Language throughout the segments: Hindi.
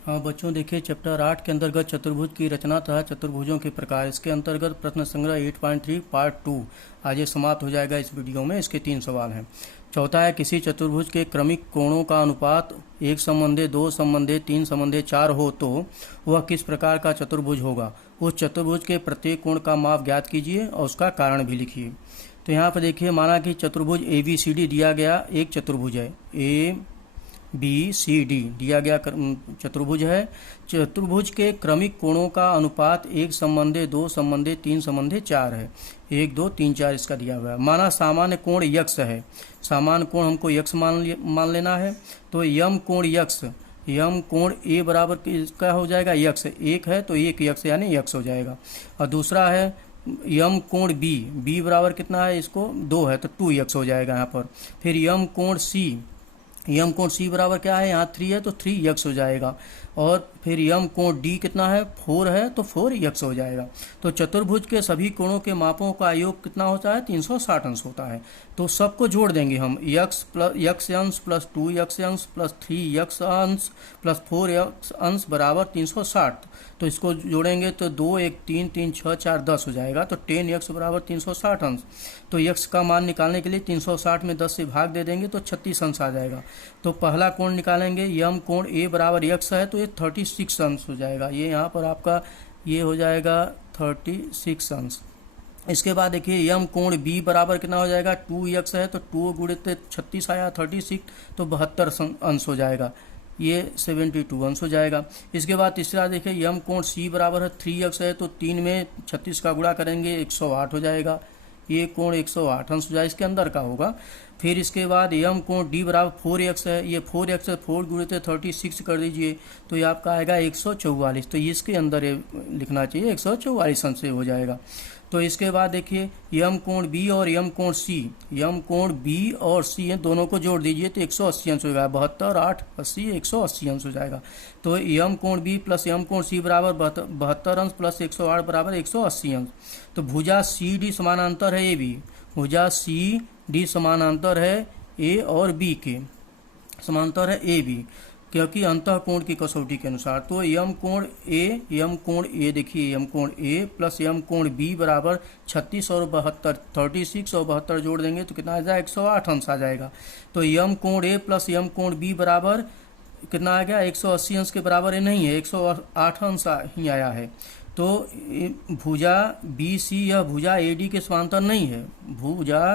हाँ बच्चों, देखिए चैप्टर 8 के अंतर्गत चतुर्भुज की रचना तथा चतुर्भुजों के प्रकार, इसके अंतर्गत प्रश्न संग्रह 8.3 पार्ट 2 आज ये समाप्त हो जाएगा इस वीडियो में। इसके 3 सवाल हैं। चौथा है, किसी चतुर्भुज के क्रमिक कोणों का अनुपात 1 संबंधे 2 संबंधे 3 संबंधे 4 हो तो वह किस प्रकार का चतुर्भुज होगा। उस चतुर्भुज के प्रत्येक कोण का माप ज्ञात कीजिए और उसका कारण भी लिखिए। तो यहाँ पर देखिए, माना कि चतुर्भुज ABCD दिया गया एक चतुर्भुज है। ABCD दिया गया चतुर्भुज है। चतुर्भुज के क्रमिक कोणों का अनुपात 1 संबंधे 2 संबंधे 3 संबंधे 4 है। 1 2 3 4 इसका दिया हुआ है। माना सामान्य कोण यक्स है। सामान्य कोण हमको यक्स मान लेना है। तो यम कोण यक्स, यम कोण ए बराबर किसका हो जाएगा, यक्स। एक है तो एक यक्स यानी यक्स हो जाएगा। और दूसरा है यम कोण बी, बी बराबर कितना है, इसको 2 है तो 2x हो जाएगा यहाँ पर। फिर यम कोण सी, यम कोण सी बराबर क्या है, यहाँ 3 है तो 3x हो जाएगा। और फिर यम कोण डी कितना है, 4 है तो 4x हो जाएगा। तो चतुर्भुज के सभी कोणों के मापों का योग कितना होता है, 360 अंश होता है। तो सबको जोड़ देंगे हम, x अंश प्लस 2x अंश प्लस 3x अंश प्लस 4x अंश बराबर 360। तो इसको जोड़ेंगे तो 2 1 3 3 6 4 10 हो जाएगा। तो 10x बराबर 360 अंश। तो x का मान निकालने के लिए 360 में 10 से भाग दे देंगे तो 36 अंश आ जाएगा। तो पहला कोण निकालेंगे, यम कोण ए बराबर x है तो ये 36 अंश हो जाएगा। ये यहाँ पर आपका ये हो जाएगा 36 अंश। इसके बाद देखिए यम कोण बी बराबर कितना हो जाएगा, 2x है तो 2 गुणित 36 आया 36 तो 72 अंश हो जाएगा। ये 72 अंश हो जाएगा। इसके बाद तीसरा देखिए यम कोण सी बराबर है 3x है तो 3 में 36 का गुणा करेंगे 108 हो जाएगा। ये कोण 108 अंश हो जाएगा, इसके अंदर का होगा। फिर इसके बाद यम कोण डी बराबर 4x है, ये 4x है 4 गुणित 36 कर दीजिए तो ये आपका आएगा 144। तो इसके अंदर ये लिखना चाहिए 144 अंश से हो जाएगा। तो इसके बाद देखिए यम कोण बी और यम कोण सी, यम कोण बी और सी है दोनों को जोड़ दीजिए तो 180 अंश हो जाएगा। 72 8 80 180 अंश हो जाएगा। तो यम कोण बी प्लस यम कोण सी बराबर 72 अंश प्लस 108 बराबर 180 अंश। तो भुजा सी डी समानांतर है ए बी, भुजा सी डी समानांतर है ए और बी के, समांतर है ए बी, क्योंकि अंतः कोण की कसौटी के अनुसार। तो यम कोण ए देखिए यम कोण ए प्लस यम कोण बी बराबर 36 और 72, 36 और 72 जोड़ देंगे तो कितना आ जाएगा, 108 अंश आ जाएगा। तो यम कोण ए प्लस यम कोण बी बराबर कितना आ गया, 180 अंश के बराबर है नहीं है, 108 अंश ही आया है। तो भुजा बी सी यह भुजा ए डी के समांतर नहीं है। भुजा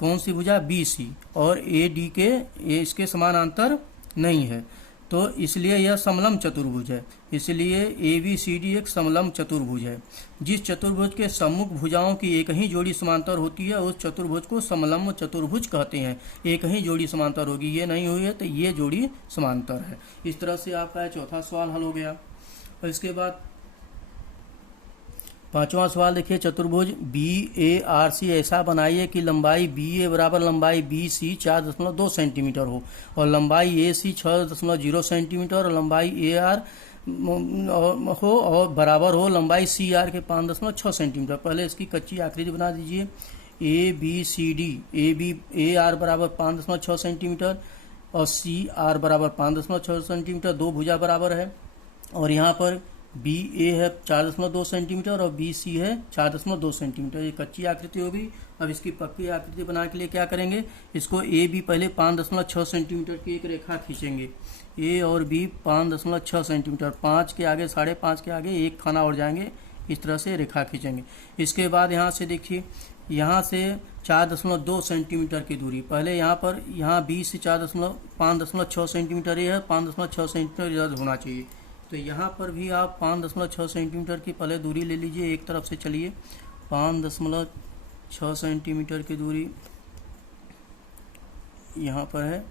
कौन सी भुजा, बी सी, और ए डी के इसके समानांतर नहीं है। तो इसलिए यह समलंब चतुर्भुज है। इसलिए ए बी सी डी एक समलंब चतुर्भुज है। जिस चतुर्भुज के सम्मुख भुजाओं की एक ही जोड़ी समांतर होती है उस चतुर्भुज को समलंब चतुर्भुज कहते हैं। एक ही जोड़ी समांतर होगी, ये नहीं हुई है तो ये जोड़ी समांतर है। इस तरह से आपका चौथा सवाल हल हो गया। और इसके बाद पांचवा सवाल देखिए, चतुर्भुज BARC ऐसा बनाइए कि लंबाई BA बराबर लंबाई BC 4.2 सेंटीमीटर हो और लंबाई AC 6.0 सेंटीमीटर और लंबाई AR हो और बराबर हो लंबाई CR के 5.6 सेंटीमीटर। पहले इसकी कच्ची आकृति बना दीजिए। ABCD AR बराबर 5.6 सेंटीमीटर और CR बराबर 5.6 सेंटीमीटर, दो भुजा बराबर है। और यहाँ पर BA है 4.2 सेंटीमीटर और BC है 4.2 सेंटीमीटर। ये कच्ची आकृति होगी। अब इसकी पक्की आकृति बनाने के लिए क्या करेंगे, इसको AB पहले 5.6 सेंटीमीटर की एक रेखा खींचेंगे। A और B 5.6 सेंटीमीटर, 5 के आगे 5.5 के आगे एक खाना और जाएंगे, इस तरह से रेखा खींचेंगे। इसके बाद यहाँ से देखिए, यहाँ से 4.2 सेंटीमीटर की दूरी, पहले यहाँ B से 5.6 सेंटीमीटर ये है, 5.6 सेंटीमीटर इधर होना चाहिए। तो यहाँ पर भी आप 5.6 सेंटीमीटर की पहले दूरी ले लीजिए, एक तरफ से चलिए। 5.6 सेंटीमीटर की दूरी यहाँ पर है,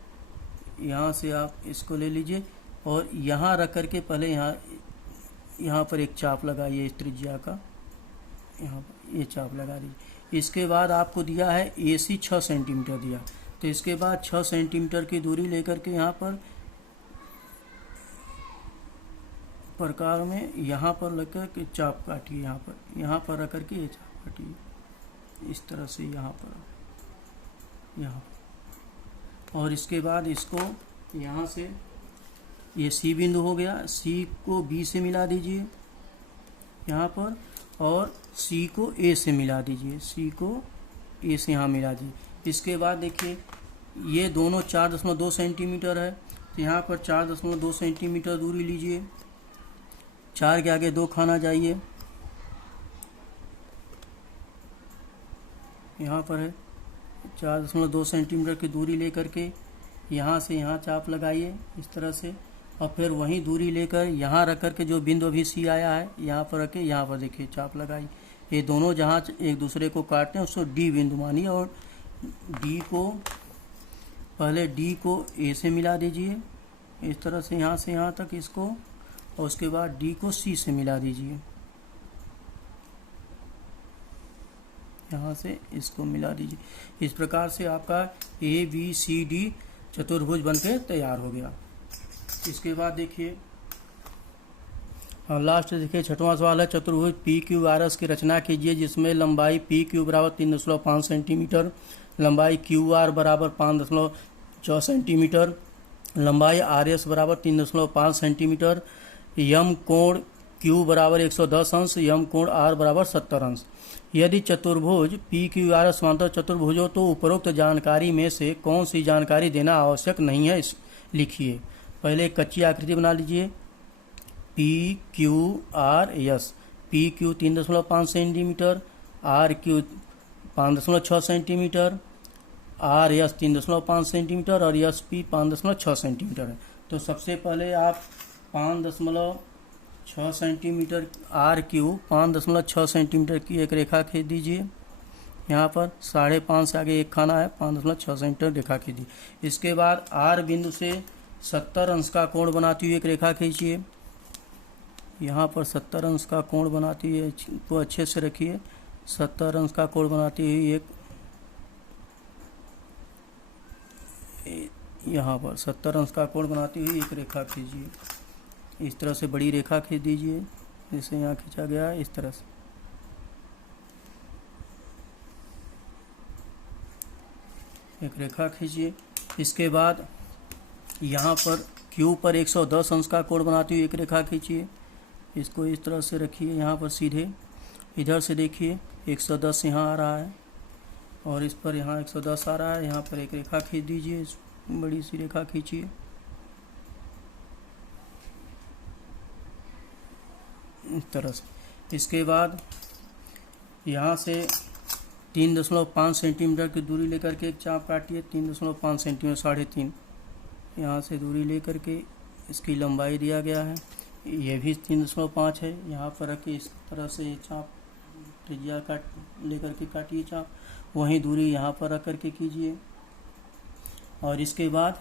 यहाँ से आप इसको ले लीजिए और यहाँ रख करके पहले यहाँ पर एक चाप लगाइए इस त्रिज्या का, यहाँ पर ये चाप लगा दीजिए। इसके बाद आपको दिया है AC 6 सेंटीमीटर दिया, तो इसके बाद 6 सेंटीमीटर की दूरी लेकर के यहाँ पर प्रकार में यहाँ पर लगकर के चाप काटिए, यहाँ पर रख करके ये चाप काटिए इस तरह से यहाँ पर। और इसके बाद इसको यहाँ से ये सी बिंदु हो गया, सी को बी से मिला दीजिए यहाँ पर, और सी को ए से मिला दीजिए, सी को ए से यहाँ मिला दीजिए। इसके बाद देखिए ये दोनों 4.2 सेंटीमीटर है, तो यहाँ पर 4.2 सेंटीमीटर दूरी लीजिए, 4 के आगे 2 खाना जाइए, यहाँ पर है 4.2 सेंटीमीटर की दूरी लेकर के यहाँ से यहाँ चाप लगाइए इस तरह से, और फिर वही दूरी लेकर यहाँ रख कर के जो बिंदु अभी सी आया है यहाँ पर रख के यहाँ पर देखिए चाप लगाइए। ये दोनों जहाँ एक दूसरे को काटते हैं उसको डी बिंदु मानिए, और डी को पहले डी को ए से मिला दीजिए इस तरह से यहाँ से यहाँ तक इसको, और उसके बाद डी को सी से मिला दीजिए, यहाँ से इसको मिला दीजिए। इस प्रकार से आपका ए बी सी डी चतुर्भुज बनके तैयार हो गया। इसके बाद देखिए लास्ट देखिए 6वां सवाल है, चतुर्भुज पी क्यू आर एस की रचना कीजिए जिसमें लंबाई पी क्यू बराबर 3.5 सेंटीमीटर, लंबाई क्यू आर बराबर 5.6 सेंटीमीटर, लंबाई आर एस बराबर 3.5 सेंटीमीटर, यम कोण क्यू बराबर 110 अंश, यम कोण आर बराबर 70 अंश। यदि चतुर्भुज पी क्यू आर एस समांतर चतुर्भुज हो तो उपरोक्त जानकारी में से कौन सी जानकारी देना आवश्यक नहीं है, लिखिए। पहले एक कच्ची आकृति बना लीजिए, P Q R S, P Q 3.5 centimetre, R Q 5.6 centimetre, R S 3.5 centimetre और एस पी 5.6 सेंटीमीटर है। तो सबसे पहले आप 5.6 सेंटीमीटर आर क्यू 5.6 सेंटीमीटर की एक रेखा खींच दीजिए, यहाँ पर 5.5 से आगे एक खाना है, 5.6 सेंटीमीटर रेखा खींचिए। इसके बाद आर बिंदु से 70 अंश का कोण बनाती हुई एक रेखा खींचिए, यहाँ पर 70 अंश का कोण बनाती हुई को अच्छे से रखिए, 70 अंश का कोण बनाती हुई एक यहाँ पर 70 अंश का कोण बनाती हुई एक रेखा खींचिए। इस तरह से बड़ी रेखा खींच दीजिए, जैसे यहाँ खींचा गया है इस तरह से। एक रेखा खींचिए। इसके बाद यहाँ पर Q पर 110 अंश का कोण बनाती हुई एक रेखा खींचिए, इसको इस तरह से रखिए, यहाँ पर सीधे इधर से देखिए 110 यहाँ आ रहा है और इस पर यहाँ 110 आ रहा है, यहाँ पर एक रेखा खींच दीजिए, बड़ी सी रेखा खींचिए। इस तरह से। इसके बाद यहाँ से 3.5 सेंटीमीटर की दूरी लेकर के एक चाप काटिए, 3.5 सेंटीमीटर 3.5 यहाँ से दूरी लेकर के इसकी लंबाई दिया गया है, ये भी 3.5 है। यहाँ पर रख के इस तरह से ये चाप त्रिज्या काट लेकर के काटिए चाप, वहीं दूरी यहाँ पर रख कर के कीजिए। और इसके बाद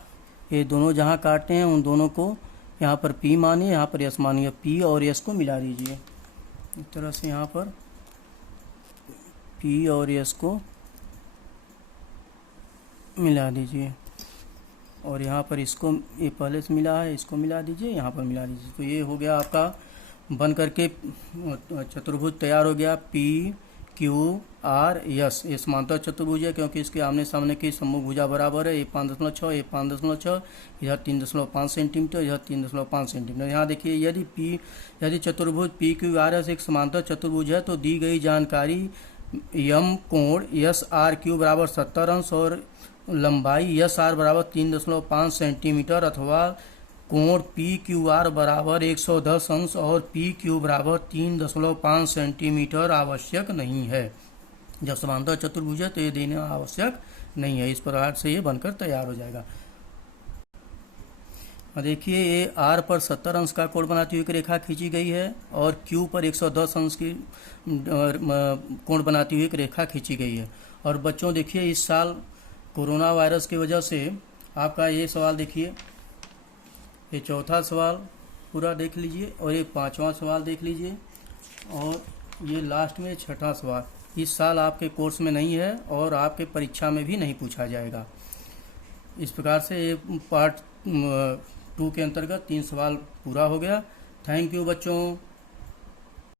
ये दोनों जहाँ काटते हैं उन दोनों को यहाँ पर P मानिए, यहाँ पर S मानिए, P और S को मिला दीजिए इस तरह से, यहाँ पर P और S को मिला दीजिए। और यहाँ पर इसको ये पहले से मिला है, इसको मिला दीजिए, यहाँ पर मिला दीजिए। तो ये हो गया आपका बन करके चतुर्भुज तैयार हो गया, P Q R S। ये समांतर चतुर्भुज है क्योंकि इसके आमने सामने की सम्मुख भुजा बराबर है, ये 5.6 ये 5.6, इधर 3.5 सेंटीमीटर, इधर 3.5 सेंटीमीटर। यहाँ देखिए यदि चतुर्भुज P Q R S एक समांतर चतुर्भुज है तो दी गई जानकारी यम कोण एस आर क्यू बराबर 70 अंश और लंबाई एस आर बराबर 3.5 सेंटीमीटर अथवा कोण पी क्यू आर बराबर 110 अंश और पी क्यू बराबर 3.5 सेंटीमीटर आवश्यक नहीं है। जब समांतर चतुर्भुज है तो ये देना आवश्यक नहीं है। इस प्रकार से ये बनकर तैयार हो जाएगा। देखिए ये आर पर 70 अंश का कोण बनाती हुई एक रेखा खींची गई है और क्यू पर 110 अंश की कोण बनाती हुई एक रेखा खींची गई है। और बच्चों देखिए इस साल कोरोना वायरस की वजह से आपका ये सवाल देखिए, ये चौथा सवाल पूरा देख लीजिए और ये 5वां सवाल देख लीजिए और ये लास्ट में 6वां सवाल इस साल आपके कोर्स में नहीं है और आपके परीक्षा में भी नहीं पूछा जाएगा। इस प्रकार से ये पार्ट 2 के अंतर्गत 3 सवाल पूरा हो गया। थैंक यू बच्चों।